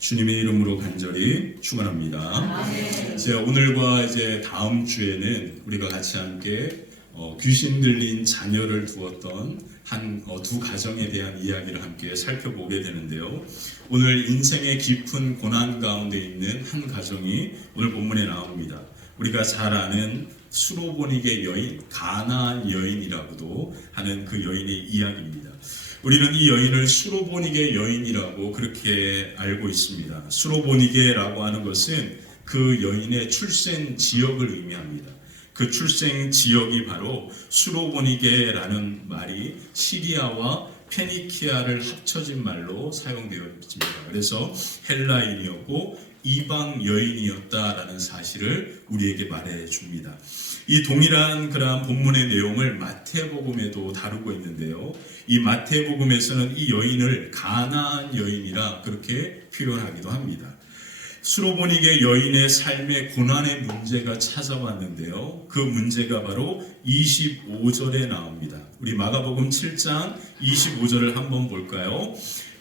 주님의 이름으로 간절히 축원합니다. 제가 오늘과 이제 다음 주에는 우리가 같이 함께 귀신 들린 자녀를 두었던 두 가정에 대한 이야기를 함께 살펴보게 되는데요. 오늘 인생의 깊은 고난 가운데 있는 한 가정이 오늘 본문에 나옵니다. 우리가 잘 아는 수로보니게 여인, 가나안 여인이라고도 하는 그 여인의 이야기입니다. 우리는 이 여인을 수로보니게 여인이라고 그렇게 알고 있습니다. 수로보니게라고 하는 것은 그 여인의 출생 지역을 의미합니다. 그 출생 지역이 바로 수로보니게라는 말이 시리아와 페니키아를 합쳐진 말로 사용되어 있습니다. 그래서 헬라인이었고 이방 여인이었다라는 사실을 우리에게 말해줍니다. 이 동일한 그러한 본문의 내용을 마태복음에도 다루고 있는데요. 이 마태복음에서는 이 여인을 가나안 여인이라 그렇게 표현하기도 합니다. 수로보니게 여인의 삶의 고난의 문제가 찾아왔는데요. 그 문제가 바로 25절에 나옵니다. 우리 마가복음 7장 25절을 한번 볼까요?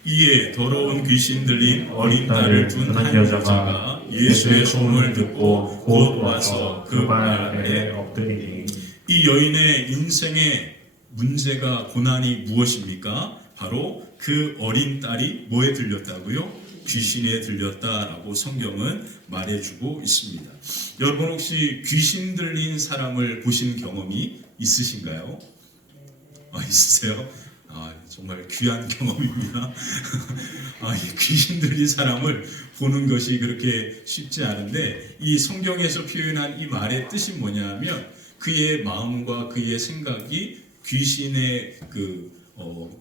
이에 더러운 귀신 들린 어린 딸을 둔 한 여자가 예수의 소문을 듣고 곧 와서 그 발 아래 엎드리니. 이 여인의 인생의 문제가 고난이 무엇입니까? 바로 그 어린 딸이 뭐에 들렸다고요? 귀신에 들렸다라고 성경은 말해주고 있습니다. 여러분 혹시 귀신 들린 사람을 보신 경험이 있으신가요? 있으세요? 정말 귀한 경험입니다. 귀신 들린 사람을 보는 것이 그렇게 쉽지 않은데 이 성경에서 표현한 이 말의 뜻이 뭐냐면 그의 마음과 그의 생각이 귀신의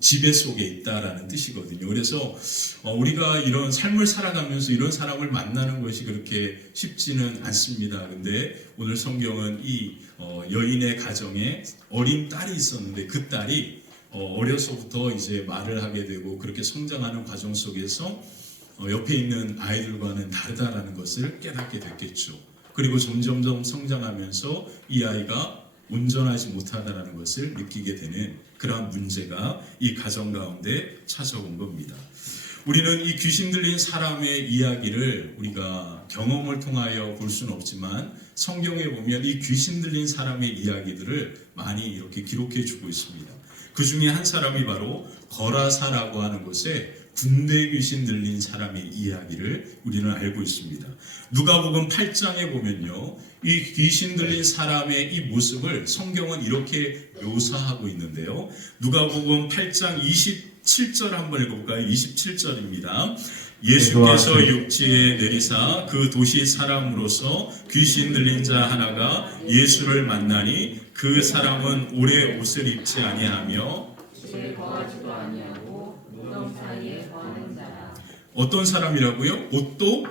지배 속에 있다라는 뜻이거든요. 그래서 우리가 이런 삶을 살아가면서 이런 사람을 만나는 것이 그렇게 쉽지는 않습니다. 근데 오늘 성경은 이 여인의 가정에 어린 딸이 있었는데 그 딸이 어려서부터 이제 말을 하게 되고 그렇게 성장하는 과정 속에서 옆에 있는 아이들과는 다르다라는 것을 깨닫게 됐겠죠. 그리고 점점점 성장하면서 이 아이가 온전하지 못하다는 것을 느끼게 되는 그러한 문제가 이 가정 가운데 찾아온 겁니다. 우리는 이 귀신 들린 사람의 이야기를 우리가 경험을 통하여 볼 수는 없지만 성경에 보면 이 귀신 들린 사람의 이야기들을 많이 이렇게 기록해 주고 있습니다. 그 중에 한 사람이 바로 거라사라고 하는 곳에 군대 귀신 들린 사람의 이야기를 우리는 알고 있습니다. 누가복음 8장에 보면요, 이 귀신 들린 사람의 이 모습을 성경은 이렇게 묘사하고 있는데요. 누가복음 8장 27절 한번 읽어볼까요? 27절입니다. 예수께서 육지에 내리사 그 도시 사람으로서 귀신 들린 자 하나가 예수를 만나니 그 사람은 오래 옷을 입지 아니하며 집에 거하지도 아니하고 무덤 사이에 거하는 자라. 어떤 사람이라고요? 옷도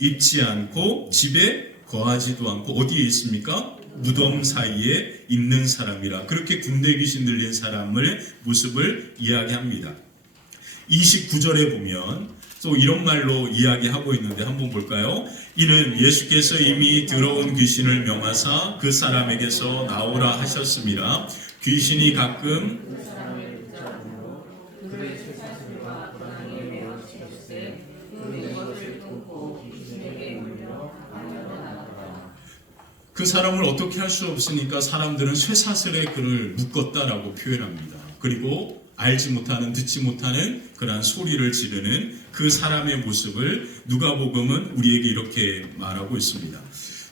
입지 않고 집에 거하지도 않고 어디에 있습니까? 무덤 사이에 있는 사람이라. 그렇게 군대 귀신 들린 사람의 모습을 이야기합니다. 29절에 보면 또 이런 말로 이야기하고 있는데 한번 볼까요? 이는 예수께서 이미 들어온 귀신을 명하사 그 사람에게서 나오라 하셨습니다. 귀신이 가끔 그 사람을 어떻게 할 수 없으니까 사람들은 쇠사슬에 그를 묶었다라고 표현합니다. 그리고 알지 못하는, 듣지 못하는 그러한 소리를 지르는 그 사람의 모습을 누가복음은 우리에게 이렇게 말하고 있습니다.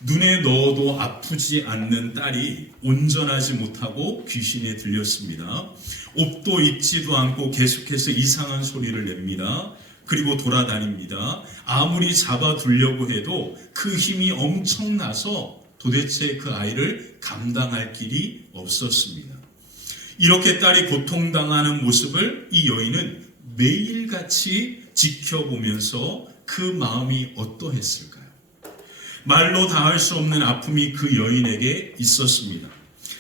눈에 넣어도 아프지 않는 딸이 온전하지 못하고 귀신에 들렸습니다. 옷도 입지도 않고 계속해서 이상한 소리를 냅니다. 그리고 돌아다닙니다. 아무리 잡아두려고 해도 그 힘이 엄청나서 도대체 그 아이를 감당할 길이 없었습니다. 이렇게 딸이 고통당하는 모습을 이 여인은 매일같이 지켜보면서 그 마음이 어떠했을까요? 말로 다 할 수 없는 아픔이 그 여인에게 있었습니다.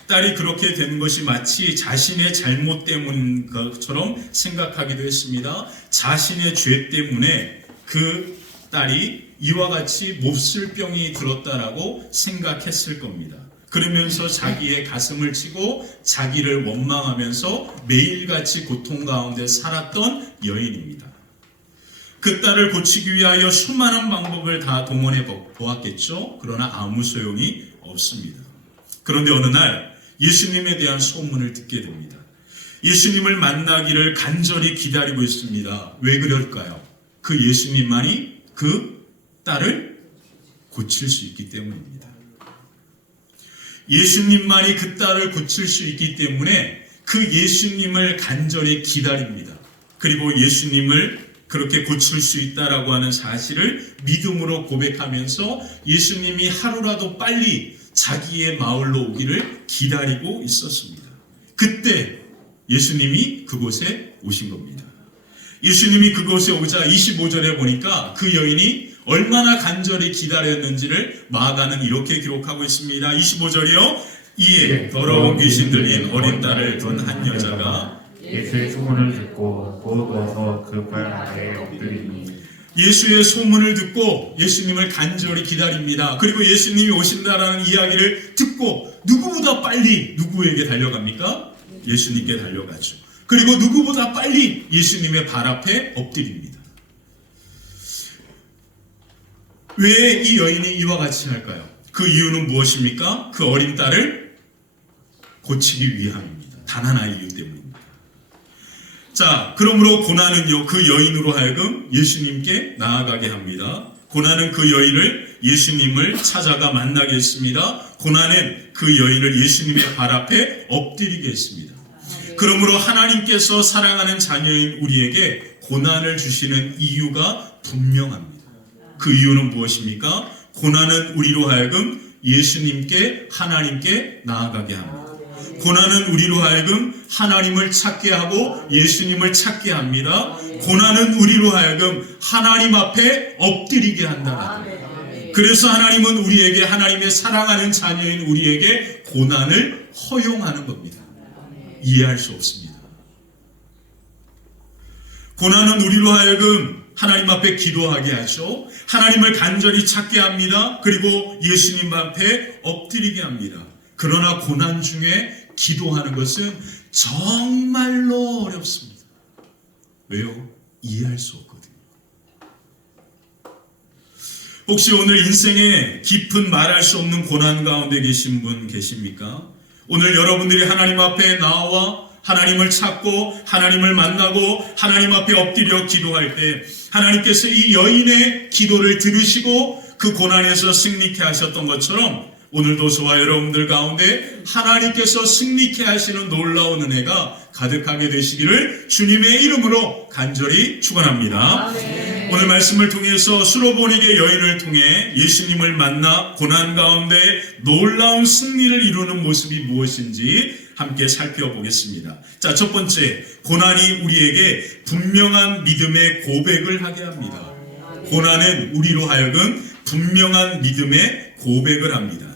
딸이 그렇게 된 것이 마치 자신의 잘못 때문인 것처럼 생각하기도 했습니다. 자신의 죄 때문에 그 딸이 이와 같이 몹쓸 병이 들었다라고 생각했을 겁니다. 그러면서 자기의 가슴을 치고 자기를 원망하면서 매일같이 고통 가운데 살았던 여인입니다. 그 딸을 고치기 위하여 수많은 방법을 다 동원해 보았겠죠. 그러나 아무 소용이 없습니다. 그런데 어느 날 예수님에 대한 소문을 듣게 됩니다. 예수님을 만나기를 간절히 기다리고 있습니다. 왜 그럴까요? 그 예수님만이 그 딸을 고칠 수 있기 때문입니다. 예수님만이 그 딸을 고칠 수 있기 때문에 그 예수님을 간절히 기다립니다. 그리고 예수님을 그렇게 고칠 수 있다라고 하는 사실을 믿음으로 고백하면서 예수님이 하루라도 빨리 자기의 마을로 오기를 기다리고 있었습니다. 그때 예수님이 그곳에 오신 겁니다. 예수님이 그곳에 오자 25절에 보니까 그 여인이 얼마나 간절히 기다렸는지를 마가는 이렇게 기록하고 있습니다. 25절이요. 이에 더러운 귀신 들린 어린 딸을 둔 한 여자가 예수의 소문을 듣고 곧 와서 그 발 아래에 엎드리니 예수의 소문을 듣고 예수님을 간절히 기다립니다. 그리고 예수님이 오신다라는 이야기를 듣고 누구보다 빨리 누구에게 달려갑니까? 예수님께 달려가죠. 그리고 누구보다 빨리 예수님의 발 앞에 엎드립니다. 왜 이 여인이 이와 같이 할까요? 그 이유는 무엇입니까? 그 어린 딸을 고치기 위함입니다. 단 하나의 이유 때문입니다. 자, 그러므로 고난은요, 그 여인으로 하여금 예수님께 나아가게 합니다. 고난은 그 여인을 예수님을 찾아가 만나게 했습니다. 고난은 그 여인을 예수님의 발 앞에 엎드리게 했습니다. 그러므로 하나님께서 사랑하는 자녀인 우리에게 고난을 주시는 이유가 분명합니다. 그 이유는 무엇입니까? 고난은 우리로 하여금 예수님께 하나님께 나아가게 합니다. 고난은 우리로 하여금 하나님을 찾게 하고 예수님을 찾게 합니다. 고난은 우리로 하여금 하나님 앞에 엎드리게 한다. 그래서 하나님은 우리에게 하나님의 사랑하는 자녀인 우리에게 고난을 허용하는 겁니다. 이해할 수 없습니다. 고난은 우리로 하여금 하나님 앞에 기도하게 하죠. 하나님을 간절히 찾게 합니다. 그리고 예수님 앞에 엎드리게 합니다. 그러나 고난 중에 기도하는 것은 정말로 어렵습니다. 왜요? 이해할 수 없거든요. 혹시 오늘 인생에 깊은 말할 수 없는 고난 가운데 계신 분 계십니까? 오늘 여러분들이 하나님 앞에 나와 하나님을 찾고 하나님을 만나고 하나님 앞에 엎드려 기도할 때 하나님께서 이 여인의 기도를 들으시고 그 고난에서 승리케 하셨던 것처럼 오늘도 저와 여러분들 가운데 하나님께서 승리케 하시는 놀라운 은혜가 가득하게 되시기를 주님의 이름으로 간절히 축원합니다. 오늘 말씀을 통해서 수로보니게 여인을 통해 예수님을 만나 고난 가운데 놀라운 승리를 이루는 모습이 무엇인지 함께 살펴보겠습니다. 자, 첫 번째, 고난이 우리에게 분명한 믿음의 고백을 하게 합니다. 고난은 우리로 하여금 분명한 믿음의 고백을 합니다.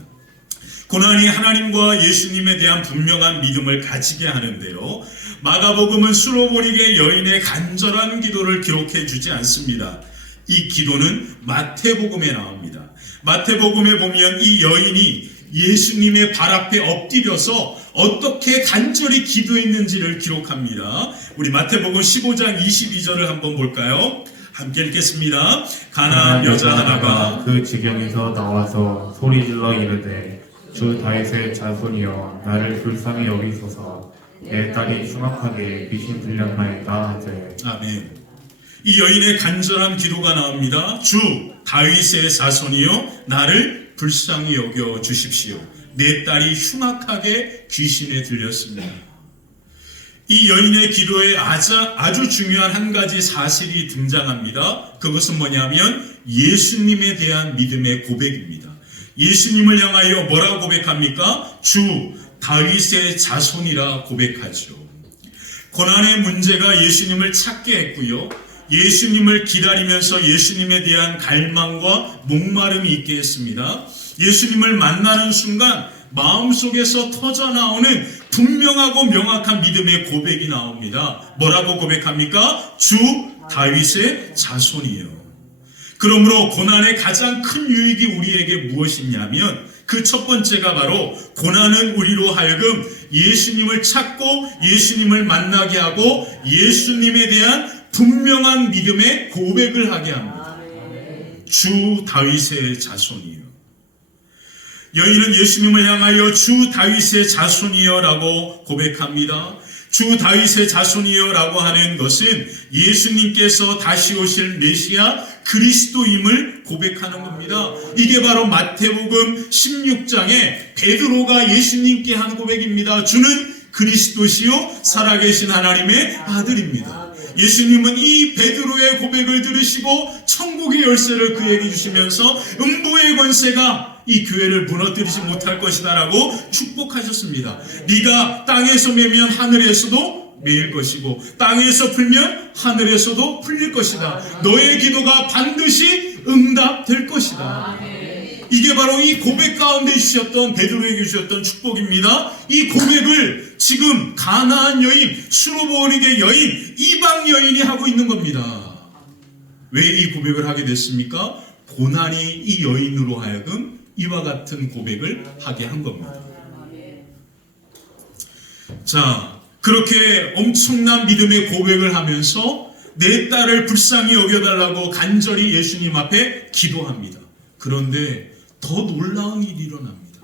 고난이 하나님과 예수님에 대한 분명한 믿음을 가지게 하는데요. 마가복음은 수로보니게 여인의 간절한 기도를 기록해 주지 않습니다. 이 기도는 마태복음에 나옵니다. 마태복음에 보면 이 여인이 예수님의 발 앞에 엎드려서 어떻게 간절히 기도했는지를 기록합니다. 우리 마태복음 15장 22절을 한번 볼까요? 함께 읽겠습니다. 가나안 여자 하나가 그 지경에서 나와서 소리질러 이르되 주 다윗의 자손이여 나를 불쌍히 여기소서 내 딸이 흉악하게 귀신 들렸나이다 하되. 아멘. 이 여인의 간절한 기도가 나옵니다. 주 다윗의 자손이여 나를 불쌍히 여겨 주십시오. 내 딸이 흉악하게 귀신에 들렸습니다. 이 여인의 기도에 아주 중요한 한 가지 사실이 등장합니다. 그것은 뭐냐면 예수님에 대한 믿음의 고백입니다. 예수님을 향하여 뭐라고 고백합니까? 주 다윗의 자손이라 고백하죠. 고난의 문제가 예수님을 찾게 했고요. 예수님을 기다리면서 예수님에 대한 갈망과 목마름이 있게 했습니다. 예수님을 만나는 순간 마음속에서 터져나오는 분명하고 명확한 믿음의 고백이 나옵니다. 뭐라고 고백합니까? 주 다윗의 자손이에요. 그러므로 고난의 가장 큰 유익이 우리에게 무엇이냐면 그 첫 번째가 바로 고난은 우리로 하여금 예수님을 찾고 예수님을 만나게 하고 예수님에 대한 분명한 믿음의 고백을 하게 합니다. 주 다윗의 자손이요. 여인은 예수님을 향하여 주 다윗의 자손이여 라고 고백합니다. 주 다윗의 자손이여 라고 하는 것은 예수님께서 다시 오실 메시아 그리스도임을 고백하는 겁니다. 이게 바로 마태복음 16장에 베드로가 예수님께 한 고백입니다. 주는 그리스도시요 살아계신 하나님의 아들입니다. 예수님은 이 베드로의 고백을 들으시고 천국의 열쇠를 그에게 주시면서 음부의 권세가 이 교회를 무너뜨리지 못할 것이다 라고 축복하셨습니다. 네가 땅에서 매면 하늘에서도 매일 것이고 땅에서 풀면 하늘에서도 풀릴 것이다. 너의 기도가 반드시 응답될 것이다. 이게 바로 이 고백 가운데 주셨던 베드로에게 주셨던 축복입니다. 이 고백을 지금 가나안 여인, 수르보르게 여인, 이방 여인이 하고 있는 겁니다. 왜 이 고백을 하게 됐습니까? 고난이 이 여인으로 하여금 이와 같은 고백을 하게 한 겁니다. 자, 그렇게 엄청난 믿음의 고백을 하면서 내 딸을 불쌍히 여겨달라고 간절히 예수님 앞에 기도합니다. 그런데 더 놀라운 일이 일어납니다.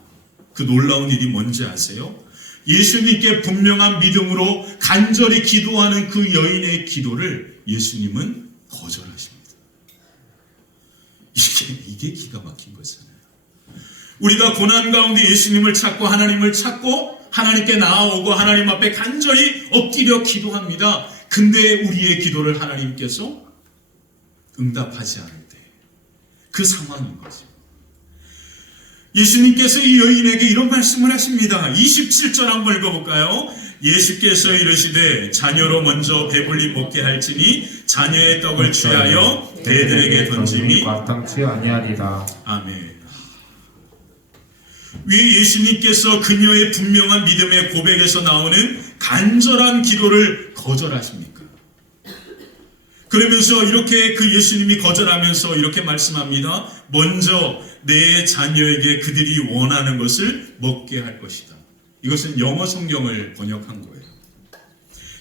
그 놀라운 일이 뭔지 아세요? 예수님께 분명한 믿음으로 간절히 기도하는 그 여인의 기도를 예수님은 거절하십니다. 이게 기가 막힌 거잖아요. 우리가 고난 가운데 예수님을 찾고 하나님을 찾고 하나님께 나아오고 하나님 앞에 간절히 엎드려 기도합니다. 근데 우리의 기도를 하나님께서 응답하지 않을 때 그 상황인 거죠. 예수님께서 이 여인에게 이런 말씀을 하십니다. 27절 한번 읽어볼까요? 예수께서 이르시되 자녀로 먼저 배불리 먹게 할지니 자녀의 떡을 취하여 대들에게 던짐이 마땅치 아니하리다. 아멘. 왜 예수님께서 그녀의 분명한 믿음의 고백에서 나오는 간절한 기도를 거절하십니까? 그러면서 이렇게 그 예수님이 거절하면서 이렇게 말씀합니다. 먼저 내 자녀에게 그들이 원하는 것을 먹게 할 것이다. 이것은 영어 성경을 번역한 거예요.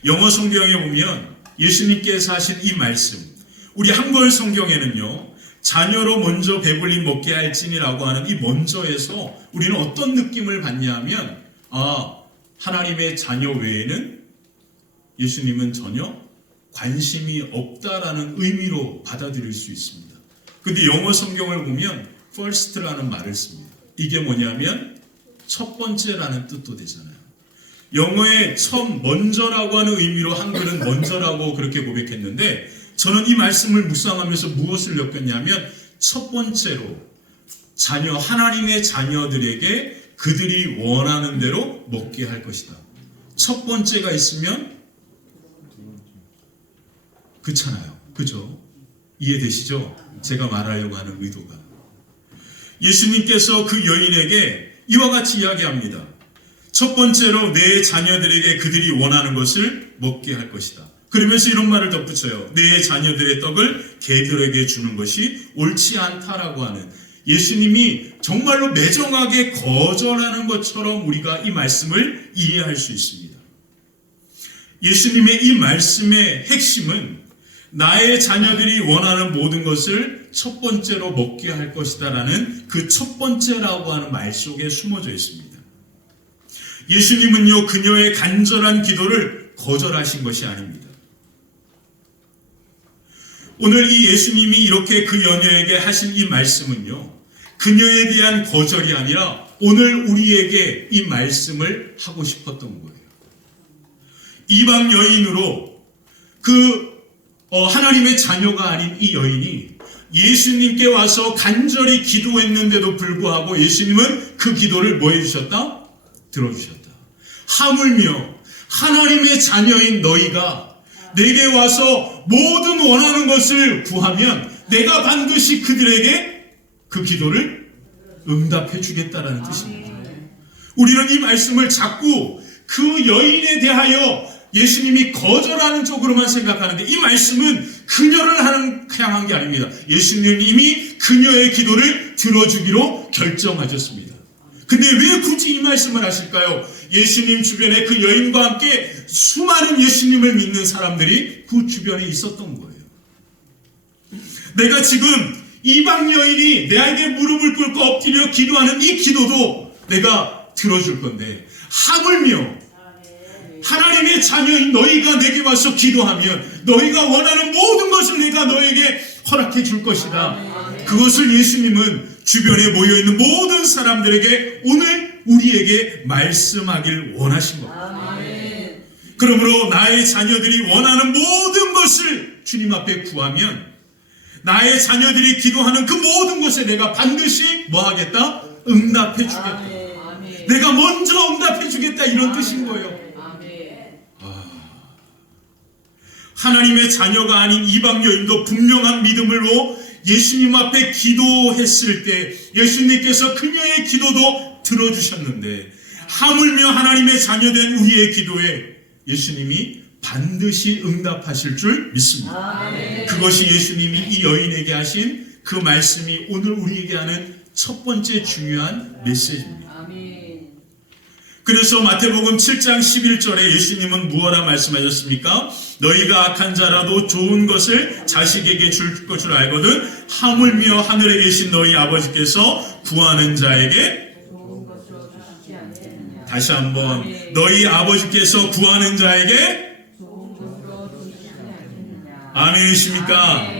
영어 성경에 보면 예수님께서 하신 이 말씀, 우리 한글 성경에는요, 자녀로 먼저 배불리 먹게 할지니라고 하는 이 먼저에서 우리는 어떤 느낌을 받냐 하면, 하나님의 자녀 외에는 예수님은 전혀 관심이 없다라는 의미로 받아들일 수 있습니다. 근데 영어 성경을 보면 first라는 말을 씁니다. 이게 뭐냐면 첫 번째라는 뜻도 되잖아요. 영어의 처음, 먼저라고 하는 의미로 한글은 먼저라고 그렇게 고백했는데, 저는 이 말씀을 묵상하면서 무엇을 느꼈냐면 첫 번째로 하나님의 자녀들에게 그들이 원하는 대로 먹게 할 것이다. 첫 번째가 있으면 그렇잖아요. 그죠? 이해되시죠? 제가 말하려고 하는 의도가. 예수님께서 그 여인에게 이와 같이 이야기합니다. 첫 번째로 내 자녀들에게 그들이 원하는 것을 먹게 할 것이다. 그러면서 이런 말을 덧붙여요. 내 자녀들의 떡을 개들에게 주는 것이 옳지 않다라고 하는, 예수님이 정말로 매정하게 거절하는 것처럼 우리가 이 말씀을 이해할 수 있습니다. 예수님의 이 말씀의 핵심은 나의 자녀들이 원하는 모든 것을 첫 번째로 먹게 할 것이다 라는 그 첫 번째라고 하는 말 속에 숨어져 있습니다. 예수님은요, 그녀의 간절한 기도를 거절하신 것이 아닙니다. 오늘 이 예수님이 이렇게 그 여녀에게 하신 이 말씀은요, 그녀에 대한 거절이 아니라 오늘 우리에게 이 말씀을 하고 싶었던 거예요. 이방 여인으로 하나님의 자녀가 아닌 이 여인이 예수님께 와서 간절히 기도했는데도 불구하고 예수님은 그 기도를 뭐 해주셨다? 들어주셨다. 하물며 하나님의 자녀인 너희가 내게 와서 모든 원하는 것을 구하면 내가 반드시 그들에게 그 기도를 응답해 주겠다라는 뜻입니다. 우리는 이 말씀을 자꾸 그 여인에 대하여 예수님이 거절하는 쪽으로만 생각하는데, 이 말씀은 그녀를 향한 게 아닙니다. 예수님은 이미 그녀의 기도를 들어주기로 결정하셨습니다. 근데 왜 굳이 이 말씀을 하실까요? 예수님 주변에 그 여인과 함께 수많은 예수님을 믿는 사람들이 그 주변에 있었던 거예요. 내가 지금 이방 여인이 내에게 무릎을 꿇고 엎드려 기도하는 이 기도도 내가 들어줄 건데, 하물며 하나님의 자녀인 너희가 내게 와서 기도하면 너희가 원하는 모든 것을 내가 너에게 허락해 줄 것이다. 그것을 예수님은 주변에 모여있는 모든 사람들에게 오늘 우리에게 말씀하길 원하신 겁니다. 그러므로 나의 자녀들이 원하는 모든 것을 주님 앞에 구하면, 나의 자녀들이 기도하는 그 모든 것에 내가 반드시 뭐 하겠다? 응답해 주겠다. 내가 먼저 응답해 주겠다, 이런 뜻인 거예요. 하나님의 자녀가 아닌 이방 여인도 분명한 믿음으로 예수님 앞에 기도했을 때 예수님께서 그녀의 기도도 들어주셨는데, 하물며 하나님의 자녀된 우리의 기도에 예수님이 반드시 응답하실 줄 믿습니다. 그것이 예수님이 이 여인에게 하신 그 말씀이 오늘 우리에게 하는 첫 번째 중요한 메시지입니다. 그래서 마태복음 7장 11절에 예수님은 무엇라 말씀하셨습니까? 너희가 악한 자라도 좋은 것을 자식에게 줄 줄 알거든 하물며 하늘에 계신 너희 아버지께서 구하는 자에게, 다시 한번, 너희 아버지께서 구하는 자에게 아멘이십니까?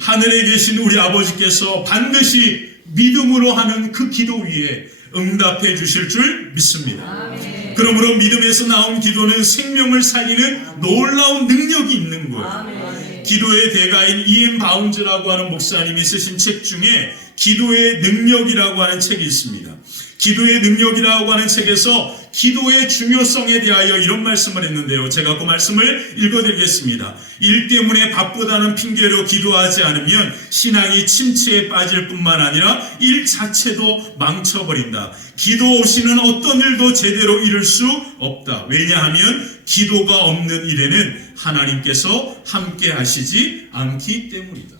하늘에 계신 우리 아버지께서 반드시 믿음으로 하는 그 기도 위에 응답해 주실 줄 믿습니다. 그러므로 믿음에서 나온 기도는 생명을 살리는 놀라운 능력이 있는 거예요. 기도의 대가인 이엠 바운즈라고 하는 목사님이 쓰신 책 중에 기도의 능력이라고 하는 책이 있습니다. 기도의 능력이라고 하는 책에서 기도의 중요성에 대하여 이런 말씀을 했는데요. 제가 그 말씀을 읽어드리겠습니다. 일 때문에 바쁘다는 핑계로 기도하지 않으면 신앙이 침체에 빠질 뿐만 아니라 일 자체도 망쳐버린다. 기도 없이는 어떤 일도 제대로 이룰 수 없다. 왜냐하면 기도가 없는 일에는 하나님께서 함께 하시지 않기 때문이다.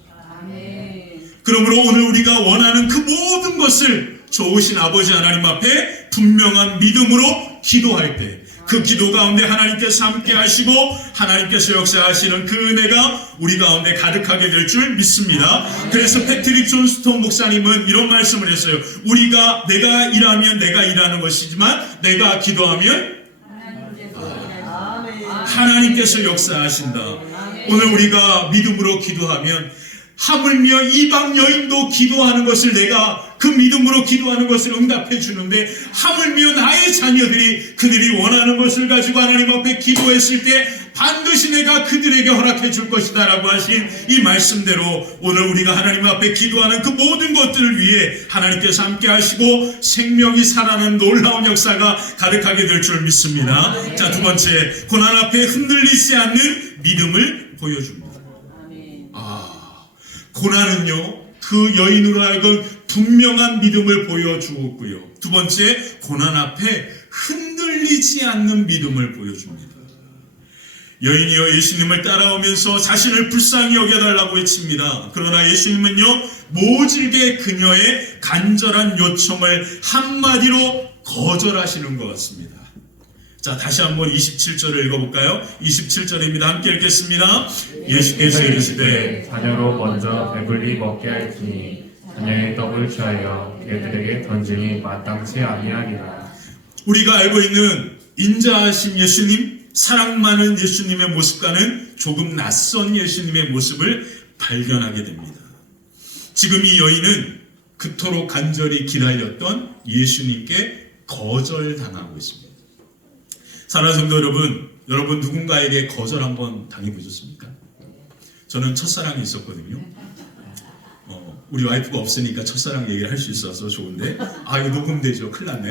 그러므로 오늘 우리가 원하는 그 모든 것을 좋으신 아버지 하나님 앞에 분명한 믿음으로 기도할 때 그 기도 가운데 하나님께서 함께 하시고 하나님께서 역사하시는 그 은혜가 우리 가운데 가득하게 될 줄 믿습니다. 그래서 패트릭 존스톤 목사님은 이런 말씀을 했어요. 내가 일하면 내가 일하는 것이지만 내가 기도하면 하나님께서 역사하신다. 오늘 우리가 믿음으로 기도하면 하물며 이방 여인도 기도하는 것을 내가 그 믿음으로 기도하는 것을 응답해 주는데, 하물며 나의 자녀들이 그들이 원하는 것을 가지고 하나님 앞에 기도했을 때 반드시 내가 그들에게 허락해 줄 것이다 라고 하신 이 말씀대로 오늘 우리가 하나님 앞에 기도하는 그 모든 것들을 위해 하나님께서 함께 하시고 생명이 살아나는 놀라운 역사가 가득하게 될 줄 믿습니다. 자, 두 번째, 고난 앞에 흔들리지 않는 믿음을 보여줍니다. 고난은요, 그 여인으로 하여금 분명한 믿음을 보여주었고요. 두 번째, 고난 앞에 흔들리지 않는 믿음을 보여줍니다. 여인이여 예수님을 따라오면서 자신을 불쌍히 여겨달라고 외칩니다. 그러나 예수님은요, 모질게 그녀의 간절한 요청을 한마디로 거절하시는 것 같습니다. 자, 다시 한번 27절을 읽어볼까요? 27절입니다. 함께 읽겠습니다. 예수께서 이르시되 자녀로 먼저 배불리 먹게 할지니 자녀의 떡을 취하여 걔들에게 던지니 마땅치 아니하니라. 우리가 알고 있는 인자하심 예수님, 사랑 많은 예수님의 모습과는 조금 낯선 예수님의 모습을 발견하게 됩니다. 지금 이 여인은 그토록 간절히 기다렸던 예수님께 거절당하고 있습니다. 사랑하는 성도 여러분 누군가에게 거절 한번 당해보셨습니까? 저는 첫사랑이 있었거든요. 우리 와이프가 없으니까 첫사랑 얘기를 할 수 있어서 좋은데, 이거 녹음되죠? 큰일 났네.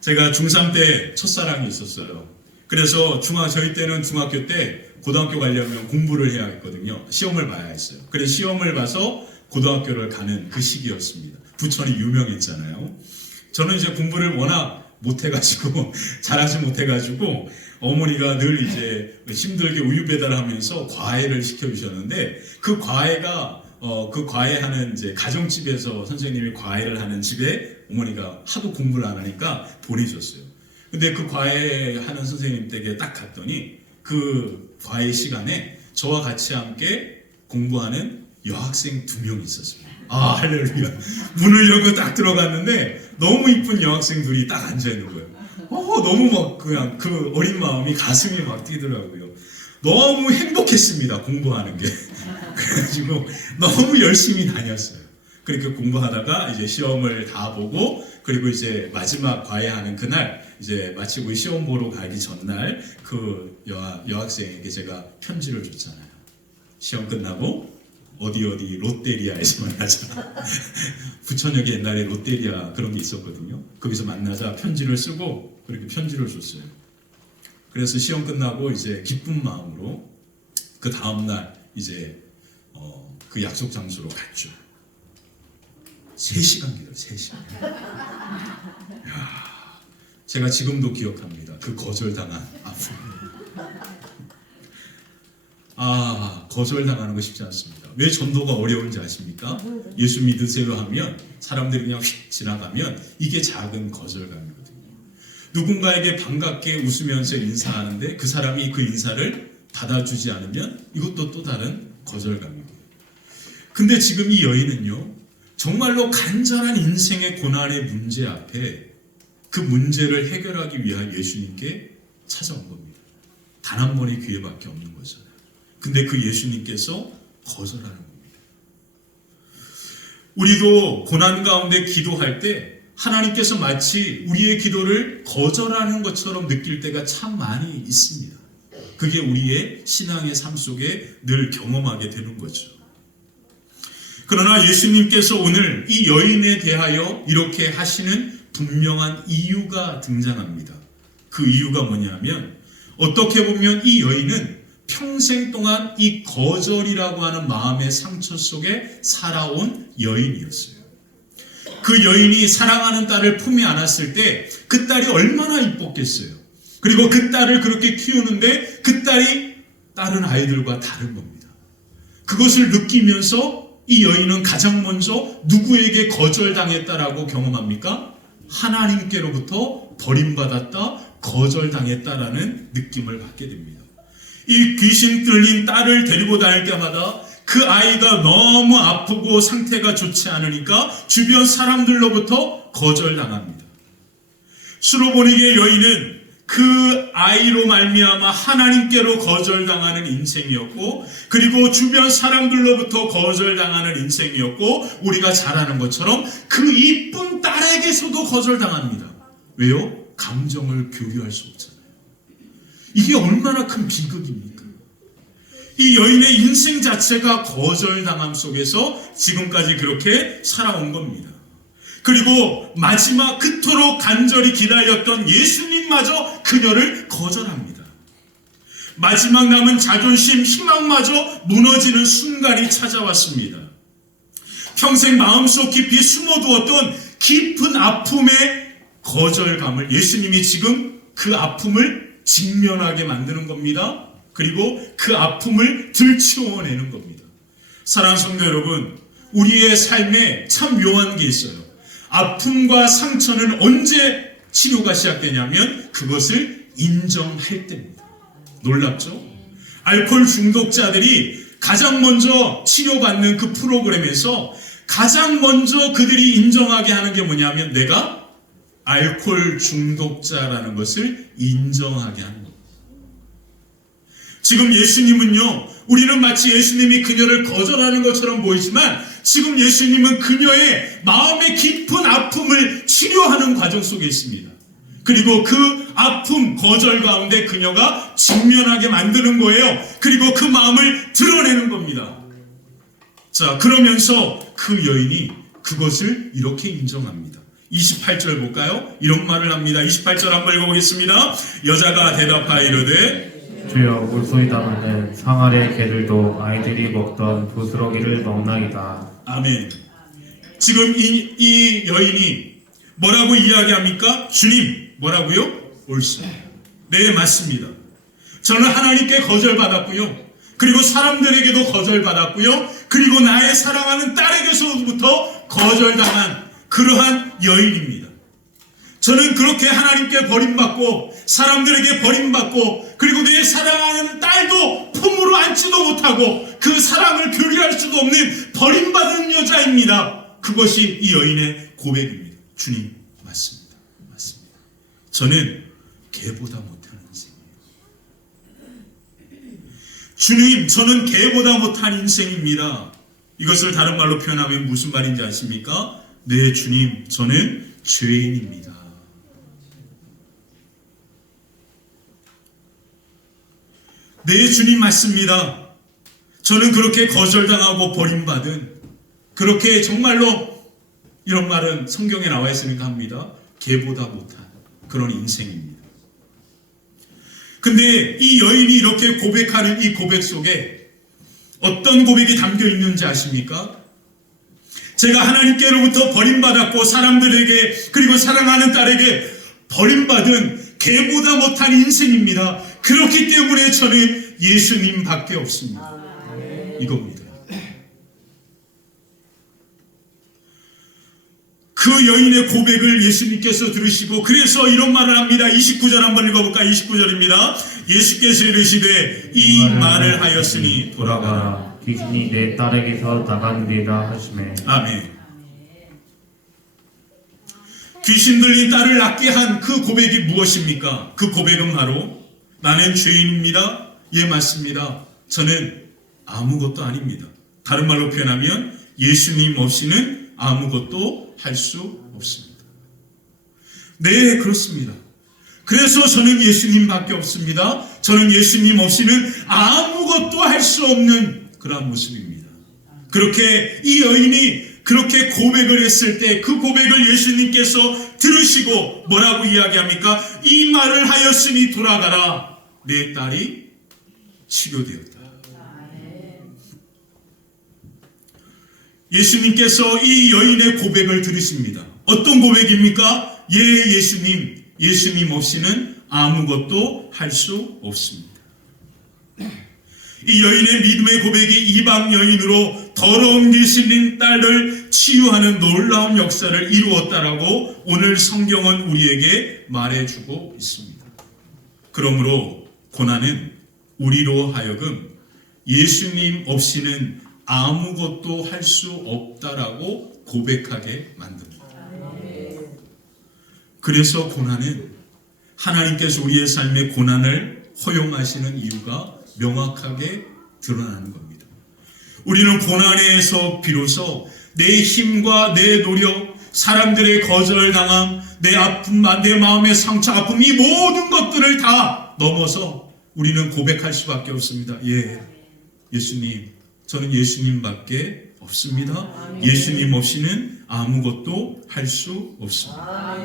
제가 중3 때 첫사랑이 있었어요. 그래서 저희 때는 중학교 때 고등학교 가려면 공부를 해야 했거든요. 시험을 봐야 했어요. 그래서 시험을 봐서 고등학교를 가는 그 시기였습니다. 부천이 유명했잖아요. 저는 이제 공부를 워낙 못해가지고 잘하지 못해가지고 어머니가 늘 이제 힘들게 우유 배달하면서 과외를 시켜주셨는데, 그 과외가 그 과외하는 이제 가정집에서 선생님이 과외를 하는 집에 어머니가 하도 공부를 안 하니까 보내줬어요. 근데 그 과외하는 선생님 댁에 딱 갔더니 그 과외 시간에 저와 같이 함께 공부하는 여학생 2명이 있었습니다. 아, 할렐루야. 문을 열고 딱 들어갔는데 너무 이쁜 여학생 둘이 딱 앉아 있는 거예요. 너무 막 그냥 그 어린 마음이 가슴이 막 뛰더라고요. 너무 행복했습니다. 공부하는 게. 그래가지고 너무 열심히 다녔어요. 그렇게 공부하다가 이제 시험을 다 보고 그리고 이제 마지막 과외하는 그날 이제 마치고 시험 보러 가기 전날 그 여학생에게 제가 편지를 줬잖아요. 시험 끝나고 어디 롯데리아에서 만나자. 부천역에 옛날에 롯데리아 그런 게 있었거든요. 거기서 만나자 편지를 쓰고 그렇게 편지를 줬어요. 그래서 시험 끝나고 이제 기쁜 마음으로 그 다음날 이제 그 약속 장소로 갔죠. 3시간 기다려, 3시간. 제가 지금도 기억합니다. 그 거절당한 아픔. 거절당하는 거 쉽지 않습니다. 왜 전도가 어려운지 아십니까? 예수 믿으세요 하면 사람들이 그냥 휙 지나가면 이게 작은 거절감이거든요. 누군가에게 반갑게 웃으면서 인사하는데 그 사람이 그 인사를 받아주지 않으면 이것도 또 다른 거절감입니다. 근데 지금 이 여인은요, 정말로 간절한 인생의 고난의 문제 앞에 그 문제를 해결하기 위한 예수님께 찾아온 겁니다. 단 한 번의 기회밖에 없는 거잖아요. 근데 그 예수님께서 거절하는 겁니다. 우리도 고난 가운데 기도할 때 하나님께서 마치 우리의 기도를 거절하는 것처럼 느낄 때가 참 많이 있습니다. 그게 우리의 신앙의 삶 속에 늘 경험하게 되는 거죠. 그러나 예수님께서 오늘 이 여인에 대하여 이렇게 하시는 분명한 이유가 등장합니다. 그 이유가 뭐냐면 어떻게 보면 이 여인은 평생 동안 이 거절이라고 하는 마음의 상처 속에 살아온 여인이었어요. 그 여인이 사랑하는 딸을 품에 안았을 때 그 딸이 얼마나 이뻤겠어요. 그리고 그 딸을 그렇게 키우는데 그 딸이 다른 아이들과 다른 겁니다. 그것을 느끼면서 이 여인은 가장 먼저 누구에게 거절당했다라고 경험합니까? 하나님께로부터 버림받았다, 거절당했다라는 느낌을 받게 됩니다. 이 귀신 들린 딸을 데리고 다닐 때마다 그 아이가 너무 아프고 상태가 좋지 않으니까 주변 사람들로부터 거절당합니다. 수로보니게 여인은 그 아이로 말미암아 하나님께로 거절당하는 인생이었고 그리고 주변 사람들로부터 거절당하는 인생이었고 우리가 잘 아는 것처럼 그 이쁜 딸에게서도 거절당합니다. 왜요? 감정을 교류할 수 없잖아요. 이게 얼마나 큰 비극입니까? 이 여인의 인생 자체가 거절당함 속에서 지금까지 그렇게 살아온 겁니다. 그리고 마지막 그토록 간절히 기다렸던 예수님마저 그녀를 거절합니다. 마지막 남은 자존심, 희망마저 무너지는 순간이 찾아왔습니다. 평생 마음속 깊이 숨어두었던 깊은 아픔의 거절감을 예수님이 지금 그 아픔을 직면하게 만드는 겁니다. 그리고 그 아픔을 들추어내는 겁니다. 사랑하는 성도 여러분, 우리의 삶에 참 묘한 게 있어요. 아픔과 상처는 언제 치료가 시작되냐면 그것을 인정할 때입니다. 놀랍죠? 알코올 중독자들이 가장 먼저 치료받는 그 프로그램에서 가장 먼저 그들이 인정하게 하는 게 뭐냐면 내가 알코올 중독자라는 것을 인정하게 하는 겁니다. 지금 예수님은요, 우리는 마치 예수님이 그녀를 거절하는 것처럼 보이지만 지금 예수님은 그녀의 마음의 깊은 아픔을 치료하는 과정 속에 있습니다. 그리고 그 아픔, 거절 가운데 그녀가 직면하게 만드는 거예요. 그리고 그 마음을 드러내는 겁니다. 자, 그러면서 그 여인이 그것을 이렇게 인정합니다. 28절 볼까요? 이런 말을 합니다. 28절 한번 읽어보겠습니다. 여자가 대답하여 이르되 주여 물소이다마는 상 아래 개들도 아이들이 먹던 부스러기를 먹나이다. 아멘. 지금 이 여인이 뭐라고 이야기합니까? 주님, 뭐라고요? 옳소. 네, 맞습니다. 저는 하나님께 거절받았고요. 그리고 사람들에게도 거절받았고요. 그리고 나의 사랑하는 딸에게서부터 거절당한 그러한 여인입니다. 저는 그렇게 하나님께 버림받고 사람들에게 버림받고 그리고 내 사랑하는 딸도 품으로 안지도 못하고 그 사랑을 교류할 수도 없는 버림받은 여자입니다. 그것이 이 여인의 고백입니다. 주님, 맞습니다. 맞습니다. 저는 개보다 못한 인생이에요. 주님, 저는 개보다 못한 인생입니다. 이것을 다른 말로 표현하면 무슨 말인지 아십니까? 네, 주님, 저는 죄인입니다. 네, 주님 맞습니다. 저는 그렇게 거절당하고 버림받은, 그렇게 정말로 이런 말은 성경에 나와 있으니까 합니다. 개보다 못한 그런 인생입니다. 근데 이 여인이 이렇게 고백하는 이 고백 속에 어떤 고백이 담겨 있는지 아십니까? 제가 하나님께로부터 버림받았고 사람들에게 그리고 사랑하는 딸에게 버림받은 개보다 못한 인생입니다. 그렇기 때문에 저는 예수님밖에 없습니다. 이겁니다. 그 여인의 고백을 예수님께서 들으시고 그래서 이런 말을 합니다. 29절 한번 읽어볼까요? 29절입니다. 예수께서 이르시되 이 말을 하였으니 돌아가라. 귀신이 내 딸에게서 나간리라 하시매. 아멘. 귀신 들린 딸을 낫게 한 그 고백이 무엇입니까? 그 고백은 바로 나는 죄인입니다. 예, 맞습니다. 저는 아무것도 아닙니다. 다른 말로 표현하면 예수님 없이는 아무것도 할 수 없습니다. 네, 그렇습니다. 그래서 저는 예수님밖에 없습니다. 저는 예수님 없이는 아무것도 할 수 없는 그런 모습입니다. 그렇게 이 여인이 그렇게 고백을 했을 때 그 고백을 예수님께서 들으시고 뭐라고 이야기합니까? 이 말을 하였으니 돌아가라. 내 딸이 치료되었다. 예수님께서 이 여인의 고백을 들으십니다. 어떤 고백입니까? 예, 예수님. 예수님 없이는 아무것도 할 수 없습니다. 이 여인의 믿음의 고백이 이방 여인으로 더러운 귀신인 딸을 치유하는 놀라운 역사를 이루었다라고 오늘 성경은 우리에게 말해주고 있습니다. 그러므로 고난은 우리로 하여금 예수님 없이는 아무것도 할 수 없다라고 고백하게 만듭니다. 그래서 고난은 하나님께서 우리의 삶의 고난을 허용하시는 이유가 명확하게 드러나는 겁니다. 우리는 고난에서 비로소 내 힘과 내 노력, 사람들의 거절당함, 내 아픔, 내 마음의 상처, 아픔, 이 모든 것들을 다 넘어서 우리는 고백할 수밖에 없습니다. 예, 예수님, 저는 예수님밖에 없습니다. 예수님 없이는 아무것도 할 수 없습니다.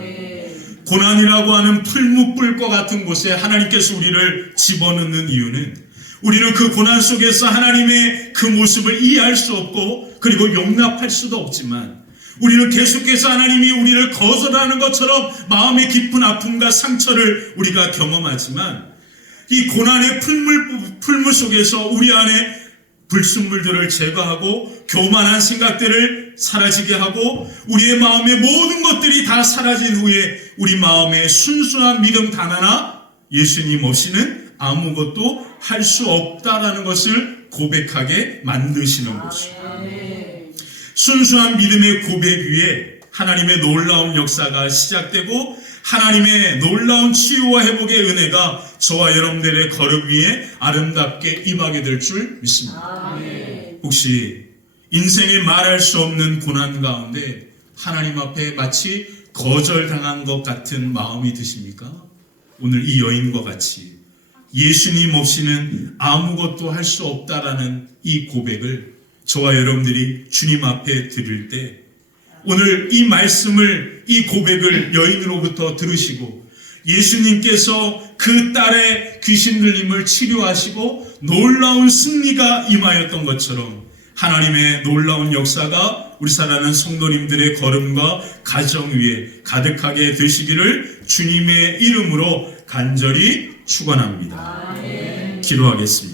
고난이라고 하는 풀무불과 같은 곳에 하나님께서 우리를 집어넣는 이유는 우리는 그 고난 속에서 하나님의 그 모습을 이해할 수 없고 그리고 용납할 수도 없지만 우리는 계속해서 하나님이 우리를 거절하는 것처럼 마음의 깊은 아픔과 상처를 우리가 경험하지만 이 고난의 풀무 속에서 우리 안에 불순물들을 제거하고 교만한 생각들을 사라지게 하고 우리의 마음의 모든 것들이 다 사라진 후에 우리 마음에 순수한 믿음 단 하나, 예수님 없이는 아무것도 할 수 없다라는 것을 고백하게 만드시는 것이죠. 순수한 믿음의 고백 위에 하나님의 놀라운 역사가 시작되고 하나님의 놀라운 치유와 회복의 은혜가 저와 여러분들의 걸음 위에 아름답게 임하게 될 줄 믿습니다. 혹시 인생에 말할 수 없는 고난 가운데 하나님 앞에 마치 거절당한 것 같은 마음이 드십니까? 오늘 이 여인과 같이 예수님 없이는 아무것도 할 수 없다라는 이 고백을 저와 여러분들이 주님 앞에 드릴 때 오늘 이 말씀을, 이 고백을 여인으로부터 들으시고 예수님께서 그 딸의 귀신 들림을 치료하시고 놀라운 승리가 임하였던 것처럼 하나님의 놀라운 역사가 우리 사랑하는 성도님들의 걸음과 가정 위에 가득하게 되시기를 주님의 이름으로 간절히 축원합니다. 기도하겠습니다.